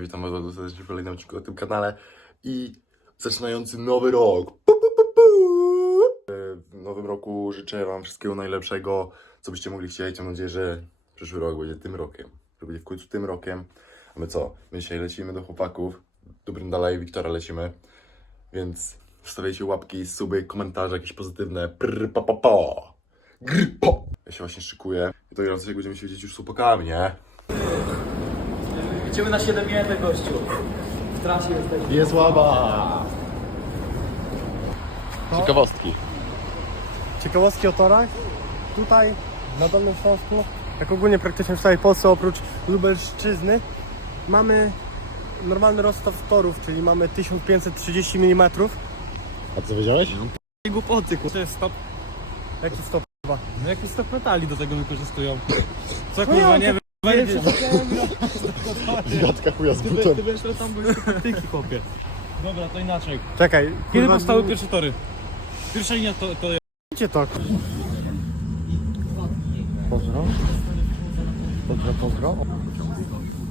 Witam was bardzo serdecznie w kolejnym odcinku na tym kanale i zaczynający nowy rok. Pu, pu, pu, pu. E, W nowym roku życzę wam wszystkiego najlepszego, co byście mogli chcieć. Mam nadzieję, że przyszły rok będzie tym rokiem, że będzie w końcu tym rokiem. A my co? My dzisiaj lecimy do chłopaków, do Bryndala i Wiktora lecimy, więc zostawiajcie łapki, suby, komentarze jakieś pozytywne. Prr, pa, pa, pa. Gr, po. Ja się właśnie szykuję i to jak będziemy się widzieć już z chłopakami, nie? Idziemy na 7 gościu. W trasie jesteśmy. Jest łaba! Ciekawostki. Ciekawostki o torach. Tutaj na Dolnym Śląsku, jak ogólnie praktycznie w całej Polsce oprócz Lubelszczyzny, mamy normalny rozstaw torów, czyli mamy 1530 mm. A co wiedziałeś? Głupoty, kurwa. To jest stop. Jaki stop? No jaki stop metali do tego wykorzystują? Co No kurwa, ja, nie wiem. Wejdzie. Gadka chuja z butem. ty wiesz, tam były tyki, chłopie. Dobra, to inaczej. Czekaj, Kiedy kurwa, powstały pierwsze tory? Pierwsza linia to, to Gdzie to? Pozdro. Pozdro, pozdro.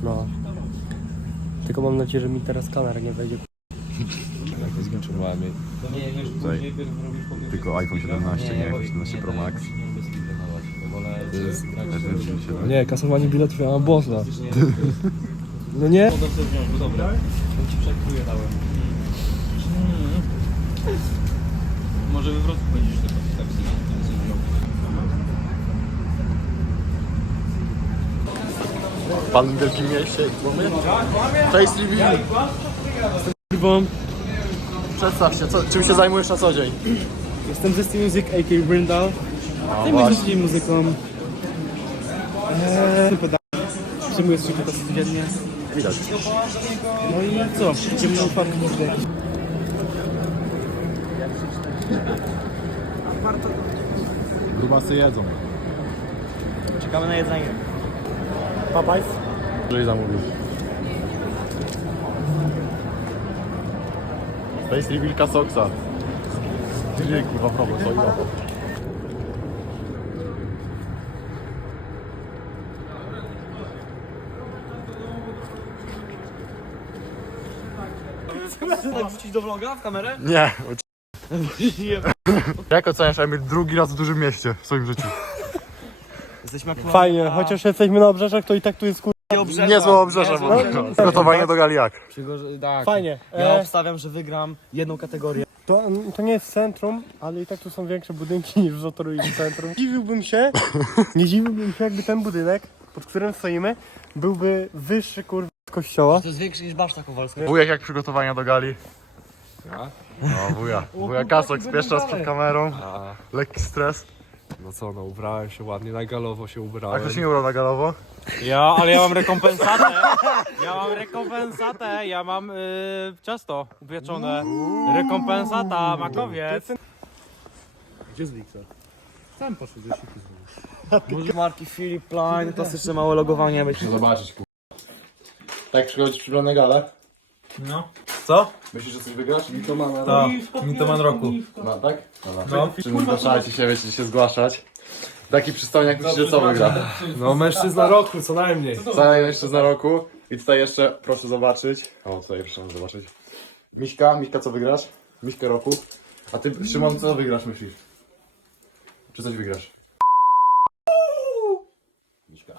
No. Tylko mam nadzieję, że mi teraz kamer nie wejdzie. Tylko iPhone 17, nie? 17 Pro Max. To jest S27. Nie, kasowanie biletów ja mam bożna. No nie? Dobra. To ci przekruję dałem. Może wywrotku będziesz tylko tak sobie wziął. W wielkim mieście. Face reveal. Kurwą. Przedstaw się, co, czym się zajmujesz na co dzień? Jestem ze Steam Music, a.k.a. Bryndal. Zajmuję się właśnie. dzisiaj muzyką. Eee, Przyjmuję trzy pokazy codziennie. Widać. No i co? Idziemy na upadki może jakieś. Grubasy jedzą. Czekamy na jedzenie. Papajs? Jeżeli zamówił. Face reveal Kasoksa. Gdzie kurwa problem, co i Tak wrzucić do vloga w kamerę? Nie. Jak oceniasz Emil drugi raz w dużym mieście w swoim życiu? Jesteśmy akurat Fajnie, chociaż jesteśmy na obrzeżach, to i tak tu jest kur... Niezłe obrzeże, bo gotowanie do gali jak? Tak. Fajnie. Ja E, obstawiam, że wygram jedną kategorię. to, to nie jest centrum, ale i tak tu są większe budynki niż w Zotoru i w centrum. Dziwiłbym się, nie dziwiłbym się jakby ten budynek, pod którym stoimy, byłby wyższy kur... od kościoła. To jest większe niż baszta kowalska. Wujek jak przygotowania do gali? No wuja. Wuja Kasok raz przed kamerą. Lekki stres. No co, no ubrałem się ładnie, na galowo się A ubrałem. ktoś nie ubrał na galowo? Ja, ale ja mam rekompensatę. Ja mam rekompensatę. Ja mam y, ciasto upieczone. Rekompensata, makowiec. Gdzie jest Wiktor? Sam poszedł do siku Może marki Philip Plein, klasyczne małe logowanie. Być. Zobaczyć ku... Tak przychodzić przy Blonę Gale? No. Co? Myślisz, że coś wygrasz? Mi to ma To, Mitoman roku. No tak? Dobra. No. Czy nie zgłaszajcie się, wiecie się zgłaszać. Taki przystojniak myślicie, co wygra? No mężczyzna roku, co najmniej. Cały mężczyzna roku. I tutaj jeszcze, proszę zobaczyć. O, tutaj proszę zobaczyć. Miśka, Miśka, co wygrasz? Miśkę roku. A ty, Szymon, co wygrasz, myślisz? Czy coś wygrasz? Miśka.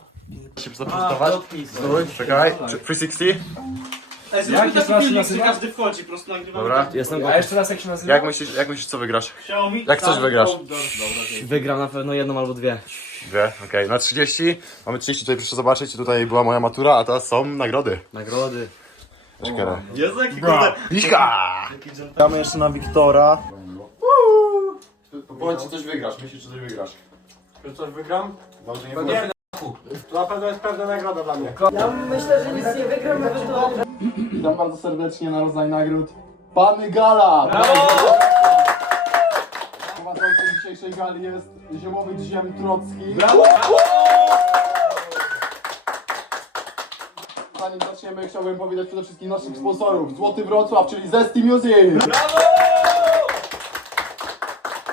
Się zaprezentować? Stój, czekaj. Czy 360? Jak raz się nazywa? Każdy wchodzi, po prostu nagrywamy. Dobra. Jestem A jeszcze raz jak się nazywa? Jak myślisz, jak myślisz, co wygrasz? Xiaomi. Jak coś wygrasz? Wygram na pewno jedną albo dwie. Dwie, okej. Na 30. Mamy 30, tutaj proszę zobaczyć. Tutaj była moja matura, a teraz są nagrody. Nagrody. Czekaj. Jezu, jaki kurde. Miśka! Gramy jeszcze na Wiktora. Powiedz, czy coś wygrasz. Myślisz, czy coś wygrasz? Czy coś wygram? Dobrze, nie Nie. To na pewno jest pewna nagroda dla mnie. Witam bardzo serdecznie na rozdaniu nagród. Pany Gala! Prowadzącym dzisiejszej gali jest zimowy Ziem Trocki. Brawo! Zanim zaczniemy, chciałbym powitać przede wszystkim naszych sponsorów. Złoty Wrocław, czyli Zesty Music. Brawo!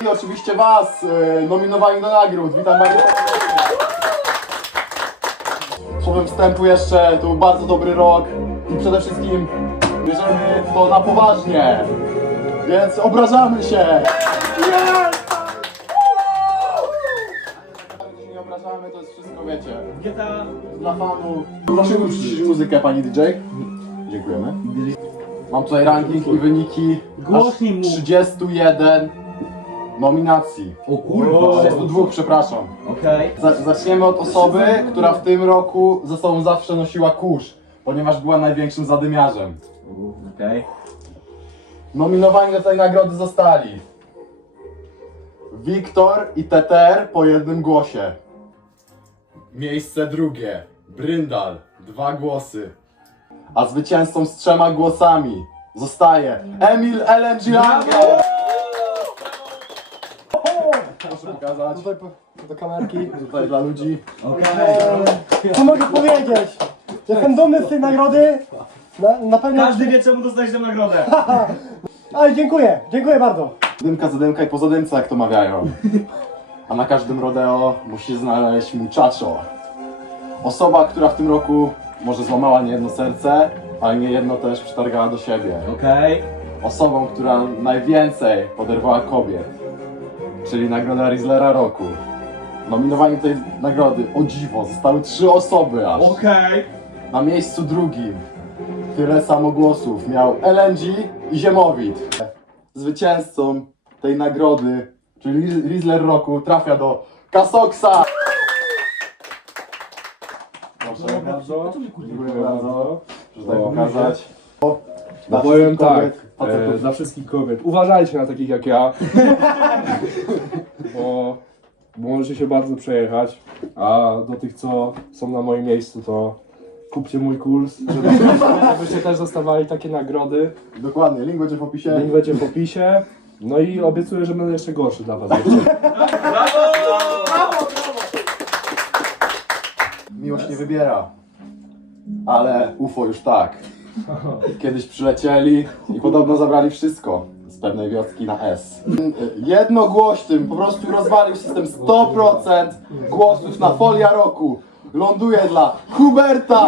I oczywiście Was, e, nominowani do nagród. Witam bardzo serdecznie. Słowem wstępu jeszcze, to był bardzo dobry rok i przede wszystkim bierzemy to na poważnie, więc obrażamy się! Nie obrażamy, to jest wszystko, wiecie, GTA. dla fanów. Prosimy przyciszyć muzykę, pani DJ. Dziękujemy. Mam tutaj ranking i wyniki Głośniej aż mów. 31 nominacji. O kurwa. 32, przepraszam. Okej. Za- Zaczniemy od osoby, która w tym roku ze sobą zawsze nosiła kurz, ponieważ była największym zadymiarzem. Okej. Nominowani do tej nagrody zostali Wiktor i Teter po jednym głosie. Miejsce drugie Bryndal, dwa głosy. A zwycięzcą z trzema głosami zostaje Emil LNG Langer. Pokazać. Tutaj po- do kamerki. Tutaj dla ludzi. Eee, co mogę powiedzieć? Jestem dumny z tej nagrody. Na, na pewno... Każdy wie czemu dostać tę nagrodę. Ale dziękuję, dziękuję bardzo. Dymka za dymka i poza dymca, jak to mawiają. A na każdym rodeo musi znaleźć muchacho. Osoba, która w tym roku może złamała nie jedno serce, ale nie jedno też przytargała do siebie. Okej. Osobą, która najwięcej poderwała kobiet, czyli nagroda Rizzlera roku. Nominowani do tej nagrody, o dziwo, zostały trzy osoby aż. Okej. Na miejscu drugim tyle samo głosów miał LNG i Ziemowit. Zwycięzcą tej nagrody, czyli Rizzler Roku, trafia do Kasoksa. Proszę bardzo. Dziękuję bardzo. Proszę tutaj pokazać. No Dla powiem wszystkich tak, kobiet, facetów. dla wszystkich kobiet, uważajcie na takich jak ja, bo, bo możecie się bardzo przejechać, a do tych co są na moim miejscu to kupcie mój kurs, żeby, żebyście też dostawali takie nagrody, Dokładnie, link będzie w opisie. link będzie w opisie, no i obiecuję, że będę jeszcze gorszy dla was. Jeszcze. Miłość nie wybiera. Ale UFO już tak. Kiedyś przylecieli i podobno zabrali wszystko z pewnej wioski na S. Jednogłośnym, po prostu rozwalił system 100% głosów na folia roku. Ląduje dla Huberta!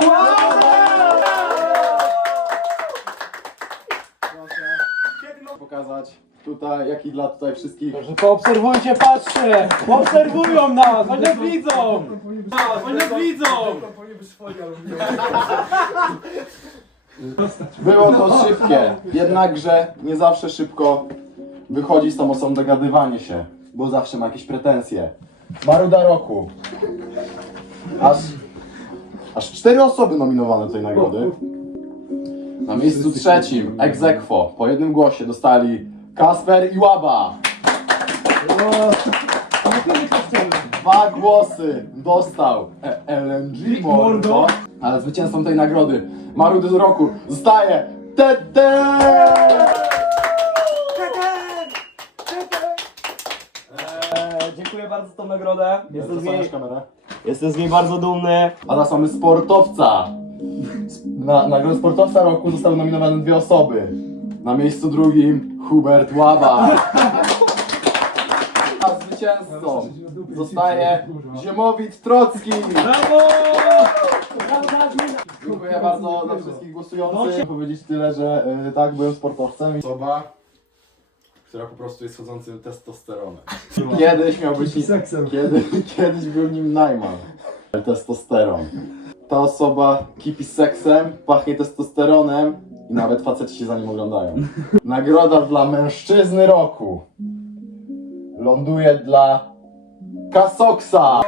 Pokazać tutaj, jak i dla tutaj wszystkich Poobserwujcie, patrzcie! Obserwują nas! Oni nas widzą! Oni nas widzą! Było to szybkie, jednakże nie zawsze szybko wychodzi samo są dogadywanie się, bo zawsze ma jakieś pretensje. Maruda roku. Aż, aż cztery osoby nominowane do tej nagrody. Na miejscu trzecim, ex aequo, po jednym głosie dostali Kasper i Łaba. Dwa głosy dostał E- LNG Mordo, ale zwycięzcą tej nagrody Marudy z roku zostaje Tete! Eee, Dziękuję bardzo za tą nagrodę. Jestem z, niej, kamerę? jestem z niej bardzo dumny. A teraz mamy sportowca. Na nagrodę sportowca roku zostały nominowane dwie osoby. Na miejscu drugim Hubert Łaba. Zwycięzcą zostaje Ziemowit Trocki. Brawo! Dziękuję bardzo dla wszystkich głosujących. Chcę powiedzieć tyle, że y, tak, byłem sportowcem. i- Osoba, która po prostu jest chodzącym testosteronem. Kiedyś miał być... Kiedy, kiedyś był nim Najman. Testosteron. Ta osoba kipi seksem, pachnie testosteronem i nawet faceci się za nim oglądają. Nagroda dla mężczyzny roku ląduje dla Kasoksa.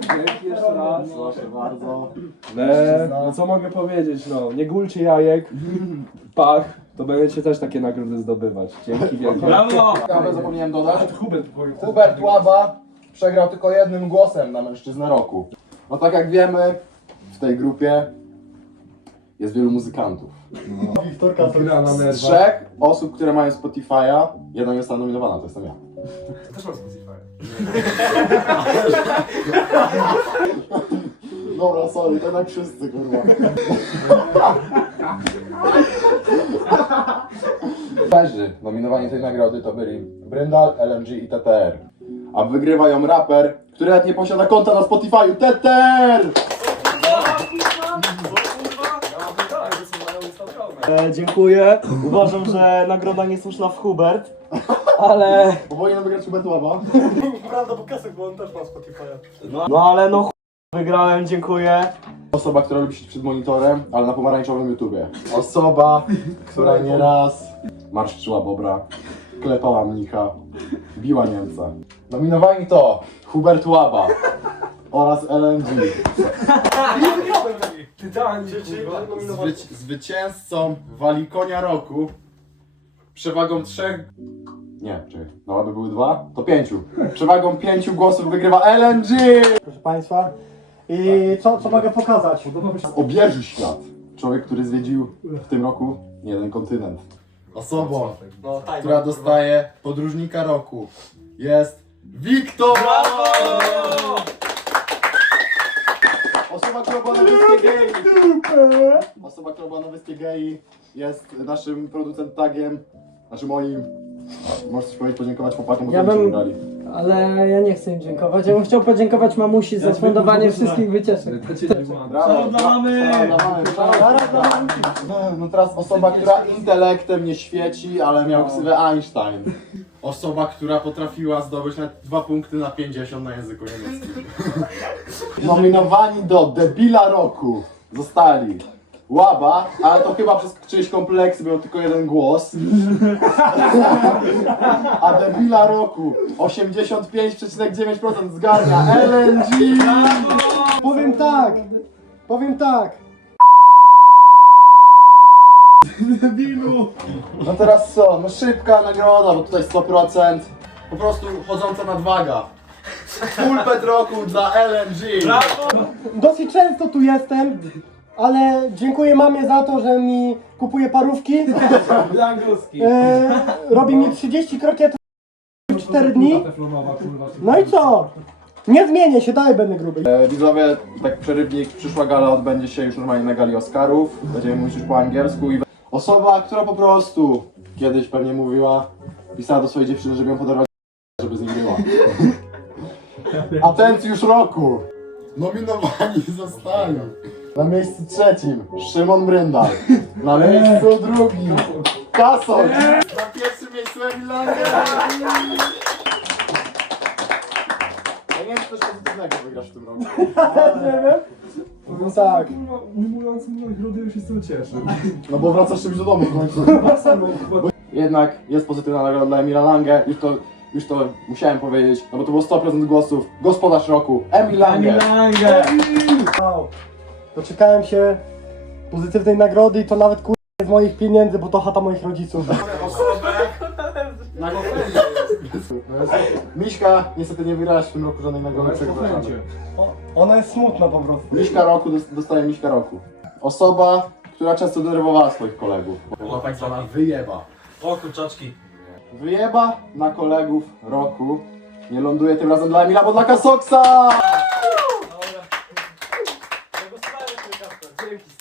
Dzięki jeszcze raz. Proszę bardzo. E, no co mogę powiedzieć, no, nie gulcie jajek, pach, to będziecie też takie nagrody zdobywać. Dzięki wielkie. Brawo! Ciekawe zapomniałem dodać. Hubert. Hubert Łaba przegrał tylko jednym głosem na mężczyznę roku. No tak jak wiemy, w tej grupie jest wielu muzykantów. Wiktorka to Gra na Z nerwach. trzech osób, które mają Spotify'a, jedna nie została nominowana, to jestem ja. Też mam Spotify. Dobra, sorry, to tak wszyscy, kurwa. Leży nominowani tej nagrody to byli Bryndal, LMG i TTR. A wygrywa ją raper, który nawet nie posiada konta na Spotify'u. Teter! E, dziękuję. Uważam, że nagroda niesłuszna w Hubert, ale. Bo powinienem wygrać Hubert Łaba. Prawda, bo Kesek, bo on też ma Spotify'a. No ale no ch... wygrałem, dziękuję. Osoba, która lubi siedzieć przed monitorem, ale na pomarańczowym YouTubie. Osoba, która nieraz marszczyła bobra, klepała mnicha, biła Niemca. Nominowani to Hubert Łaba oraz LNG. Zwyci- zwycięzcą Walikonia Roku przewagą trzech... Nie, czekaj, no łaby były dwa, to pięciu. Przewagą pięciu głosów wygrywa LNG! Proszę Państwa. I co, co mogę pokazać? Obieży świat. Człowiek, który zwiedził w tym roku nie jeden kontynent. Osobą, która dostaje podróżnika roku jest Wiktor! Osoba, wyspie gei. Osoba, jest naszym producent tagiem, znaczy moim. Możesz coś powiedzieć, podziękować chłopakom, bo Ja się bym- wybrali. Ale ja nie chcę im dziękować. Ja bym chciał podziękować mamusi za sfundowanie wszystkich wycieczek. Brawo, dla mamy! No, no teraz osoba, która intelektem nie świeci, ale miał ksywę Einstein. Osoba, która potrafiła zdobyć nawet dwa punkty na 50 na języku niemieckim. Nominowani do debila roku zostali Łaba, ale to chyba przez czyjeś kompleksy był tylko jeden głos. A debila roku 85,9% zgarnia LNG! Powiem tak. Powiem tak. No teraz co? No szybka nagroda, bo tutaj 100%. Po prostu chodząca nadwaga. Pulpet roku dla LNG. Dosyć często tu jestem, ale dziękuję mamie za to, że mi kupuje parówki. E, robi mi 30 krokietów w 4 dni. No i co? Nie zmienię się, dalej będę gruby. E, Widzowie, tak przerywnik, przyszła gala odbędzie się już normalnie na gali Oscarów. Będziemy mówić już po angielsku i osoba, która po prostu kiedyś pewnie mówiła, pisała do swojej dziewczyny, żeby ją podarować, żeby z nim była. Atencjusz roku! Nominowani zostali na miejscu trzecim Szymon Bryndal, na miejscu drugim Kasol, na pierwszym miejscu Emil Langer. Ja nie wiem, czy coś pozytywnego wygrasz w tym roku. Powiem tak. Ujmujący moich rody już się z tego cieszę. No bo wracasz czymś do domu w końcu. Jednak jest pozytywna nagroda dla Emila Lange. Już to, już to musiałem powiedzieć, no bo to było 100% głosów. Gospodarz roku, Emil Lange. Wow. Doczekałem się pozytywnej nagrody i to nawet kur... z moich pieniędzy, bo to chata moich rodziców. Osobę na Miśka, niestety nie wygrałaś w tym roku żadnej nagrody. przepraszamy. Ona jest smutna po prostu. Miśka roku dos- dostaje Miśka roku. Osoba, która często denerwowała swoich kolegów. Była tak zwana wyjeba. O kurczaczki. Wyjeba na kolegów roku. Nie ląduje tym razem dla Emila, bo dla Kasoksa!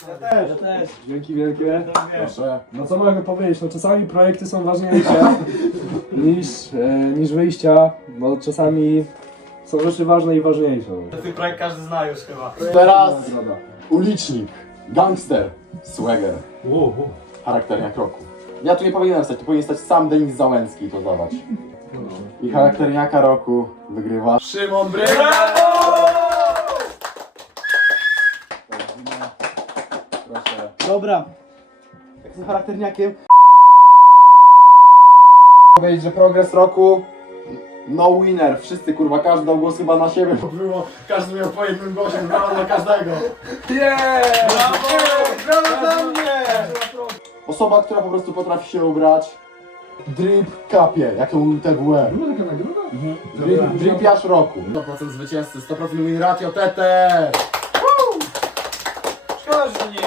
Ja też. Dzięki wielkie. Proszę. No co mogę powiedzieć, no czasami projekty są ważniejsze niż, e, niż wyjścia, bo czasami są rzeczy ważne i ważniejsze. Ten projekt każdy zna już chyba. Teraz ulicznik, gangster, swagger, charakterniak roku. Ja tu nie powinienem stać, tu powinien stać sam Denis Załęcki i to dawać. I charakterniaka roku wygrywa Szymon Bryga! Proszę. Dobra. Jak z charakterniakiem. Powiedzieć, że progres roku no winner. Wszyscy kurwa, każdy dał głos chyba na siebie, bo było, każdy miał po jednym głosie, brawo dla każdego. Brawo dla mnie! Osoba, która po prostu potrafi się ubrać. Drip kapie, jak to mówił TWE. Była taka nagroda? Drip, dripiarz roku. 100% zwycięzcy, 100% win ratio TT. Szkoda, że nie.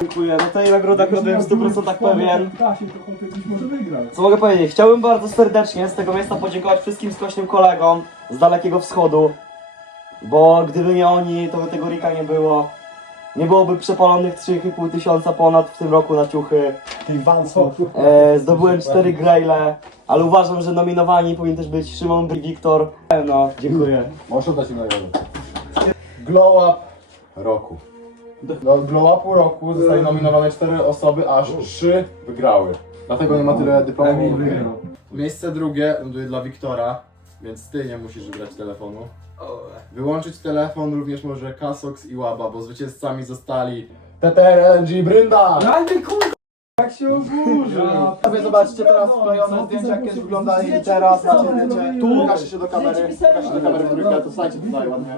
Dziękuję. No tej nagrody akurat byłem w 100% pewien. To chłopiec może wygrać. Co mogę powiedzieć? Chciałbym bardzo serdecznie z tego miejsca podziękować wszystkim skośnym kolegom z Dalekiego Wschodu, bo gdyby nie oni, to by tego Rika nie było. Nie byłoby przepalonych 3,5 tysiąca ponad w tym roku na ciuchy. Tych vansów. E, zdobyłem 4 graile. ale uważam, że nominowani powinien też być Szymon i Wiktor. No, dziękuję. Możesz oddać im nagrodę. Glow Up roku. Do Glow Upu roku zostały nominowane cztery osoby, aż trzy wygrały. Dlatego nie ma tyle dyplomów. Miejsce drugie ląduje dla Wiktora, więc ty nie musisz wybrać telefonu. Wyłączyć telefon również może Kasox i Łaba, bo zwycięzcami zostali TTRNG Brynda! Jak się oburzył! Sobie zobaczcie teraz wklejone zdjęcia, jak kiedyś wyglądali teraz, macie, wiecie, tu pokażcie się do kamery, pokażcie się do kamery trójkę, to stajcie tutaj ładnie.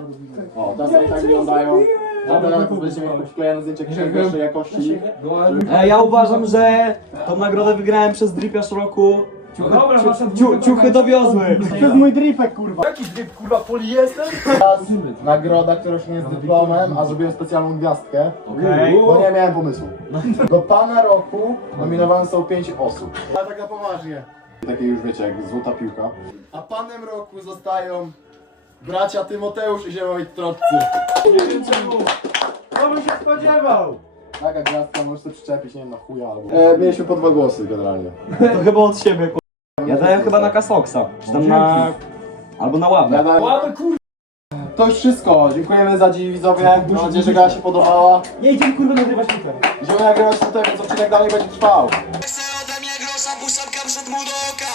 O, teraz oni tak wyglądają. Dobra, będziecie mieli wklejone zdjęcia jakiejś najwyższej jakości. E, ja uważam, że tą nagrodę wygrałem przez Dripiarz roku. Ciuchy, Dobra, wasza ciu, ciuchy dowiozły. To jest mój dripek, kurwa! Teraz nagroda, która już nie jest dyplomem, a zrobiłem specjalną gwiazdkę, bo nie miałem pomysłu. Do Pana Roku nominowane są pięć osób. Ale tak na poważnie. Takie już wiecie, jak złota piłka. A Panem Roku zostają bracia Tymoteusz i Ziemowit Trotcy. Kto by się spodziewał? Taka gwiazdka, możesz sobie przyczepić, nie wiem, na chuja albo... E, mieliśmy po dwa głosy generalnie. To chyba od siebie. Ja dałem chyba na Kasoksa, czy tam na... Albo na ławę. Ja dałem... To już wszystko. Dziękujemy za dziś widzowie. Mam nadzieję, że gra się podobała. Nie idziemy kurwa nagrywać tutaj. Idziemy nagrywać tutaj, więc odcinek dalej będzie trwał. Chcę ode mnie grosza, puszapka przed mu do oka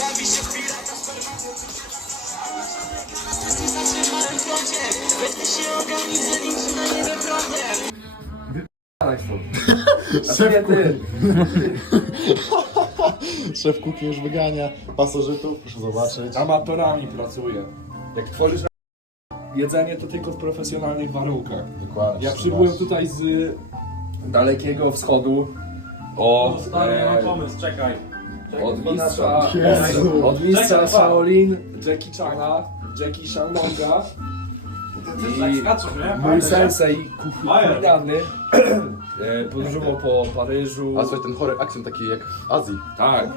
Bawi się chwila Nie zatrzyma w tym froncie Weźmy się ogarnij, zanim się na niebie prądem Szef kuchni. Szef kuchni już wygania pasożytów, proszę zobaczyć. Amatorami pracuję. Jak tworzysz jedzenie, to tylko w profesjonalnych warunkach. Dokładnie. Ja przybyłem tutaj z dalekiego wschodu. Od, e, pomysł, czekaj. od mistrza, Jezu. od mistrza Shaolin, Jackie Chana, Jackie Shanmonga i mój sensei kuchinarny e, podróżował po Paryżu. A słuchaj, ten chory akcent taki jak w Azji. Tak,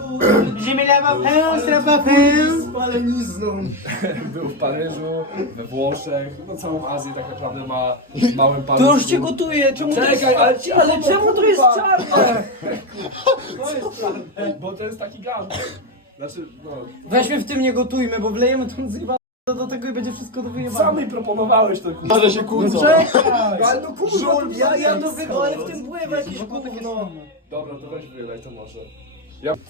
Ziemi lewa pęs, lewa pęs! był w Paryżu, we Włoszech, no całą Azję tak naprawdę ma w małym To Paryżu. już cię gotuje, czemu to jest... Czekaj, ale, ci, Ale czemu to jest czarne? To jest czarne, bo to jest taki gant. Znaczy, no, Weźmy w tym nie gotujmy, bo wlejemy tą zjeba do, do tego i będzie wszystko do wyjebania. sam mi proponowałeś to kurwa. Może się kłócą. Ale no kurwa, to Ja, ja to wygolę w tym pływa jakieś gówno. Dobra, to weź wylej, to może.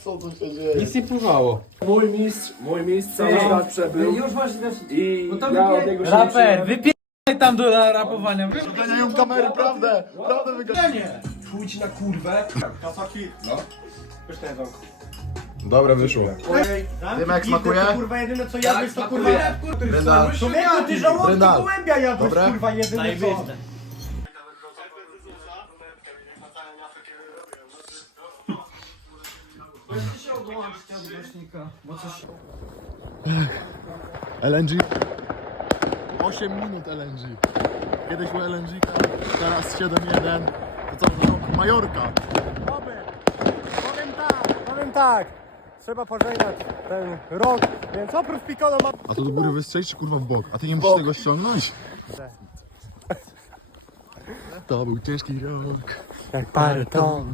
Co tu się dzieje? Nic nie pływało. Mój mistrz, mój mistrz cały świat przebył Już też... i No to ja od niego się Raper, nie wypieraj tam do rapowania. Wyganiają kamery, prawdę! Prawdę wyganiają. Ci na kurwę. Dobre wyszło. Wiemy jak smakuje? Kurwa jedyne co jadłeś to kurwa... Brenda. Człowieku, ty żołądki Brenda. gołębia jadłeś Dobre? kurwa jedyne co... LNG. 8 minut LNG. Kiedyś był LNG, teraz 7-1. To co za rok? Majorka. Powiem tak, powiem tak. Trzeba pożegnać ten rok, więc oprócz Piccolo ma... A to do góry wystrzelić czy kurwa w bok? A ty nie musisz tego ściągnąć? To był ciężki rok. Jak parę ton.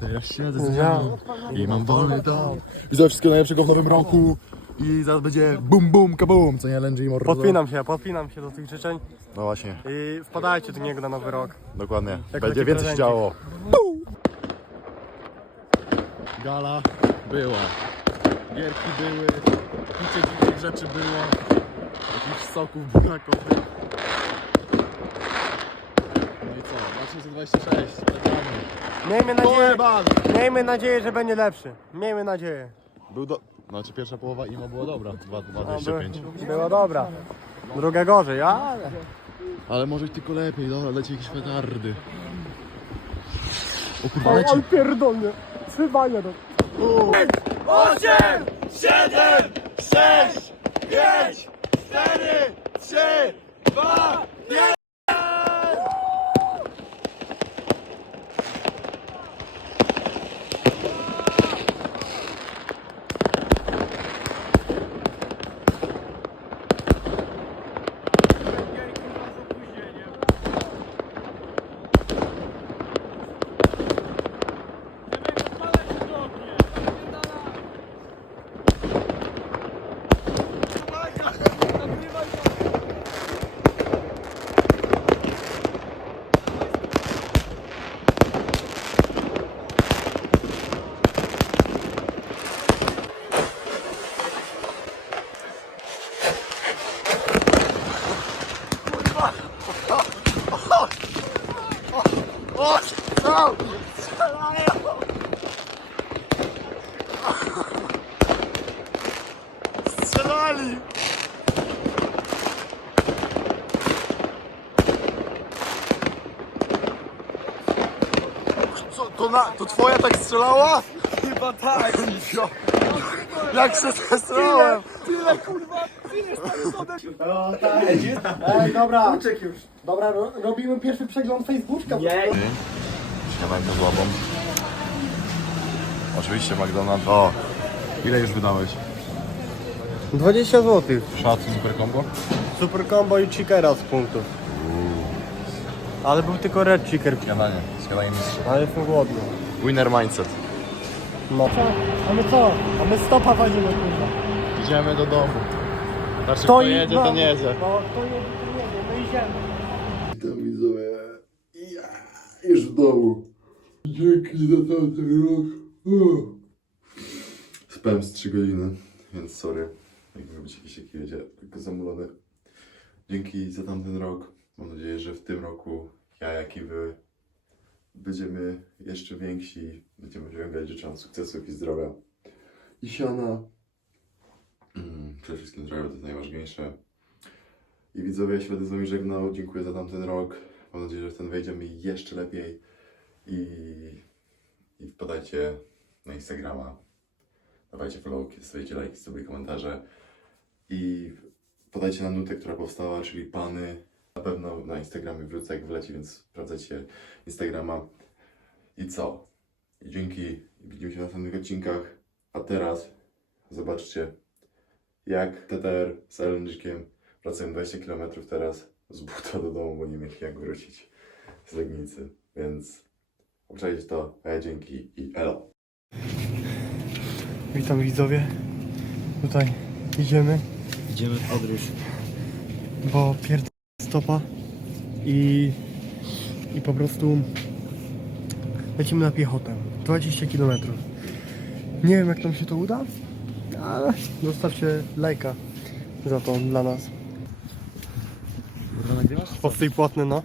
Teraz siedzę z nią i mam wolny dom. Widzę wszystkiego najlepszego w nowym roku. I zaraz będzie bum bum kabum, co nie LNG mordo. Podpinam się, podpinam się do tych życzeń No właśnie, i wpadajcie do niego na nowy rok. dokładnie. Będzie taki więcej się prezencik. działo. Gala była. Gierki były. Picie dziwnych rzeczy było. Jakichś soków burakowych. No i co? 2026. Czekamy. Miejmy nadzieję, Pojebany! miejmy nadzieję, że będzie lepszy. Miejmy nadzieję. Był do... Znaczy pierwsza połowa IMO była dobra. 2, No, 2,25. by, było dobra. Druga gorzej, ale... Ale może być tylko lepiej, dobra, leci jakieś petardy. O kurwa, leci. pierdolnie osiem, siedem, sześć, pięć, cztery, trzy, dwa, to, twoja tak strzelała? Chyba tak. Jo. Jak się zestrałem! Ej, dobra. Uciek już. Dobra, ro, robimy pierwszy przegląd Facebooka. Śniadanko z łapą. Oczywiście McDonald's. O! Ile już wydałeś? 20 zł. Szacu super combo? Super combo i chickera z punktów. Ale był tylko red chicker. Śniadanie. Śniadanie mistrza. Ale jestem głodny. Winner mindset. No. A my co? A my stopa wadzimy kurwa. Idziemy do domu. Znaczy, To kto i- jedzie, no. to nie jedzie. No, to jedzie, to jedzie, my idziemy. Witam widzowie. Ja już w domu. Dzięki za tamten rok. Uff. Spałem z 3 godziny, więc sorry. Jak robić jakiś taki jedzie, tylko zamulony. Dzięki za tamten rok. Mam nadzieję, że w tym roku ja, jak i wy będziemy jeszcze więksi. Będziemy osiągać wam sukcesów i zdrowia. I siana. Mm, przede wszystkim zdrowia to jest najważniejsze. I widzowie, ja się będę z wami żegnał. Dziękuję za tamten rok. Mam nadzieję, że w ten wejdzie mi jeszcze lepiej. I, i wpadajcie na Instagrama. Dawajcie follow, stawiajcie lajki, sobie komentarze. I podajcie na nutę, która powstała, czyli pany. Na pewno na Instagramie wrócę jak wleci, więc sprawdzajcie Instagrama. I co? I dzięki. Widzimy się na następnych odcinkach. A teraz zobaczcie, jak TTR z LNG-kiem Wracałem 20 km teraz z buta do domu, bo nie mieli jak wrócić z Legnicy. Więc obczajcie to, a ja dzięki i elo. Witam widzowie. Tutaj idziemy, Idziemy w podróż. bo pierd... stopa i, i po prostu lecimy na piechotę. 20 km. Nie wiem jak nam się to uda, ale zostawcie lajka za to dla nas. Postój płatny, no.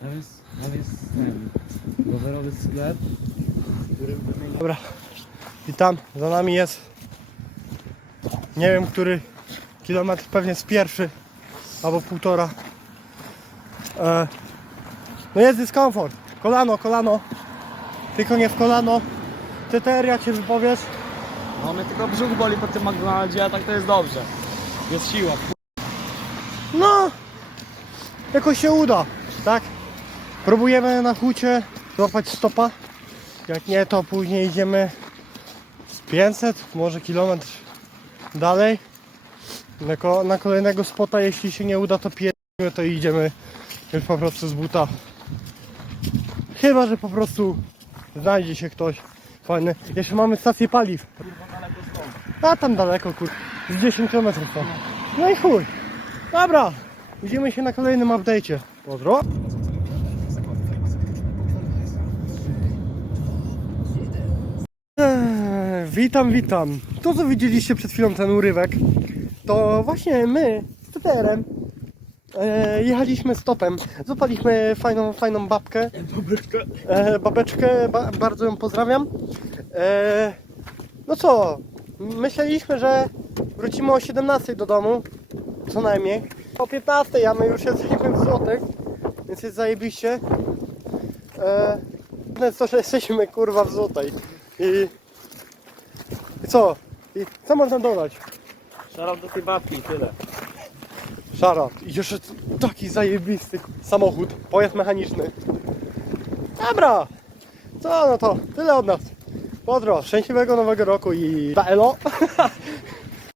Tam jest, tam jest ten rowerowy sklep, który wymienia... Dobra. I tam za nami jest. Nie wiem, który kilometr, pewnie z pierwszy albo półtora. E, no jest dyskomfort. Kolano, kolano. Tylko nie w kolano. TTR, jak się wypowiesz? No mnie tylko brzuch boli po tym McDonaldzie, a tak to jest dobrze. Jest siła. No, jakoś się uda, tak? Próbujemy na hucie złapać stopa. Jak nie, to później idziemy z 500, może kilometr dalej. Na, ko- na kolejnego spota, jeśli się nie uda, to pierdolimy, to idziemy po prostu z buta. Chyba, że po prostu znajdzie się ktoś fajny. Jeszcze mamy stację paliw. A tam daleko, kur... Z 10 km to. No i chuj. Dobra, widzimy się na kolejnym update'cie. Pozdro. Eee, witam, witam. To co widzieliście przed chwilą ten urywek, to właśnie my z TTR-em e, jechaliśmy stopem. Złapaliśmy fajną, fajną babkę. Babeczkę. E, babeczkę, ba, bardzo ją pozdrawiam. E, no co, myśleliśmy, że wrócimy o 17 do domu, co najmniej. O 15, a my już jesteśmy w złotych, więc jest zajebiście. E, no to, że jesteśmy kurwa w złotej. I, I co? I co można dodać? Szarab do tej babki tyle. Szarat. I jeszcze taki zajebisty samochód, pojazd mechaniczny. Dobra. Co, no to tyle od nas. Podro, szczęśliwego nowego roku i ta elo.